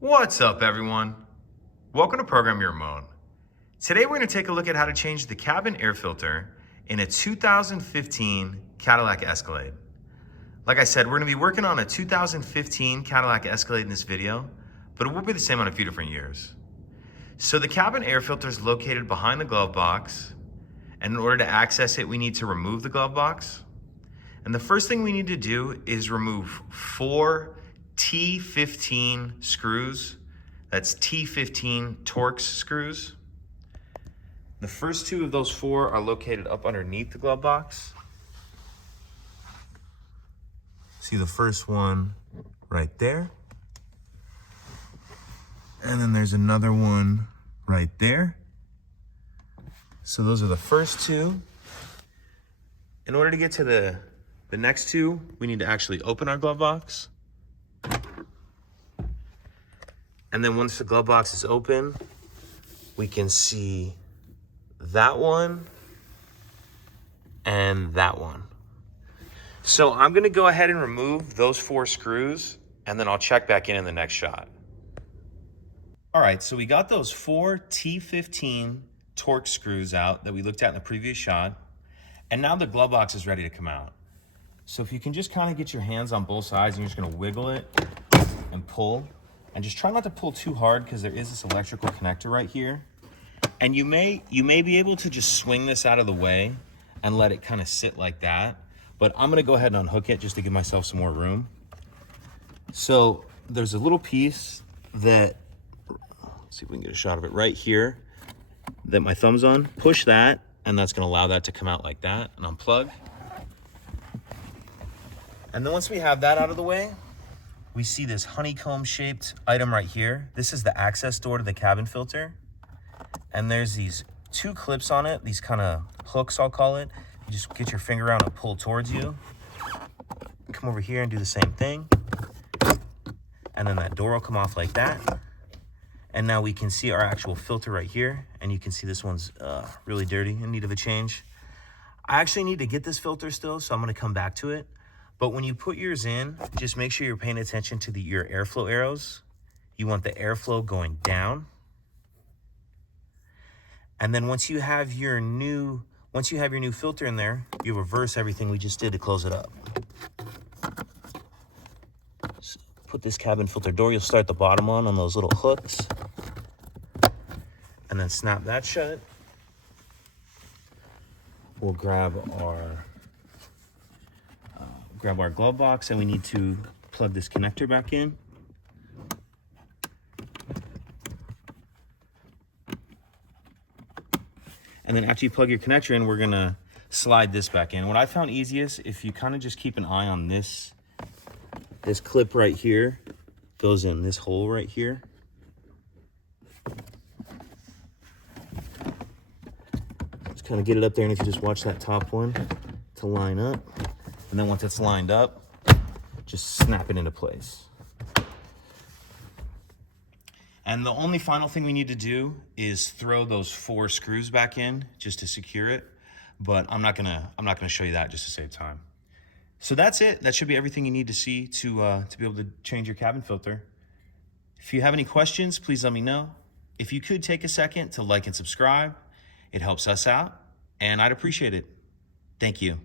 What's up, everyone? Welcome to Program Your Remote. Today we're going to take a look at how to change the cabin air filter in a 2015 Cadillac Escalade. Like I said, we're going to be working on a 2015 Cadillac Escalade in this video, but it will be the same on a few different years. So the cabin air filter is located behind the glove box, and in order to access it, we need to remove the glove box. And the first thing we need to do is remove 4 T15 screws. That's T15 Torx screws. The first 2 of those 4 are located up underneath the glove box. See the first one right there. And then there's another one right there. So those are the first 2. In order to get to the next 2, we need to actually open our glove box. And then once the glove box is open, we can see that one and that one. So I'm gonna go ahead and remove those 4 screws, and then I'll check back in the next shot. All right, so we got those 4 T15 Torx screws out that we looked at in the previous shot, and now the glove box is ready to come out. So if you can just kind of get your hands on both sides, and you're just gonna wiggle it and pull, and just try not to pull too hard because there is this electrical connector right here. And you may be able to just swing this out of the way and let it kind of sit like that, but I'm gonna go ahead and unhook it just to give myself some more room. So there's a little piece that, let's see if we can get a shot of it right here, that my thumb's on. Push that, and that's gonna allow that to come out like that, and unplug. And then once we have that out of the way, we see this honeycomb shaped item right here. This is the access door to the cabin filter. And there's these 2 clips on it, these kind of hooks, I'll call it. You just get your finger out and pull towards you. Come over here and do the same thing. And then that door will come off like that. And now we can see our actual filter right here. And you can see this one's really dirty, in need of a change. I actually need to get this filter still, so I'm gonna come back to it. But when you put yours in, just make sure you're paying attention to your airflow arrows. You want the airflow going down. And then once you have your new filter in there, you reverse everything we just did to close it up. So put this cabin filter door, you'll start the bottom on those little hooks. And then snap that shut. We'll grab our glove box, and we need to plug this connector back in. And then after you plug your connector in, we're gonna slide this back in. What I found easiest, if you kind of just keep an eye on this clip right here, goes in this hole right here. Just kind of get it up there, and if you just watch that top one to line up, and then once it's lined up, just snap it into place. And the only final thing we need to do is throw those 4 screws back in just to secure it. But I'm not gonna show you that just to save time. So that's it. That should be everything you need to see to be able to change your cabin filter. If you have any questions, please let me know. If you could take a second to like and subscribe, it helps us out, and I'd appreciate it. Thank you.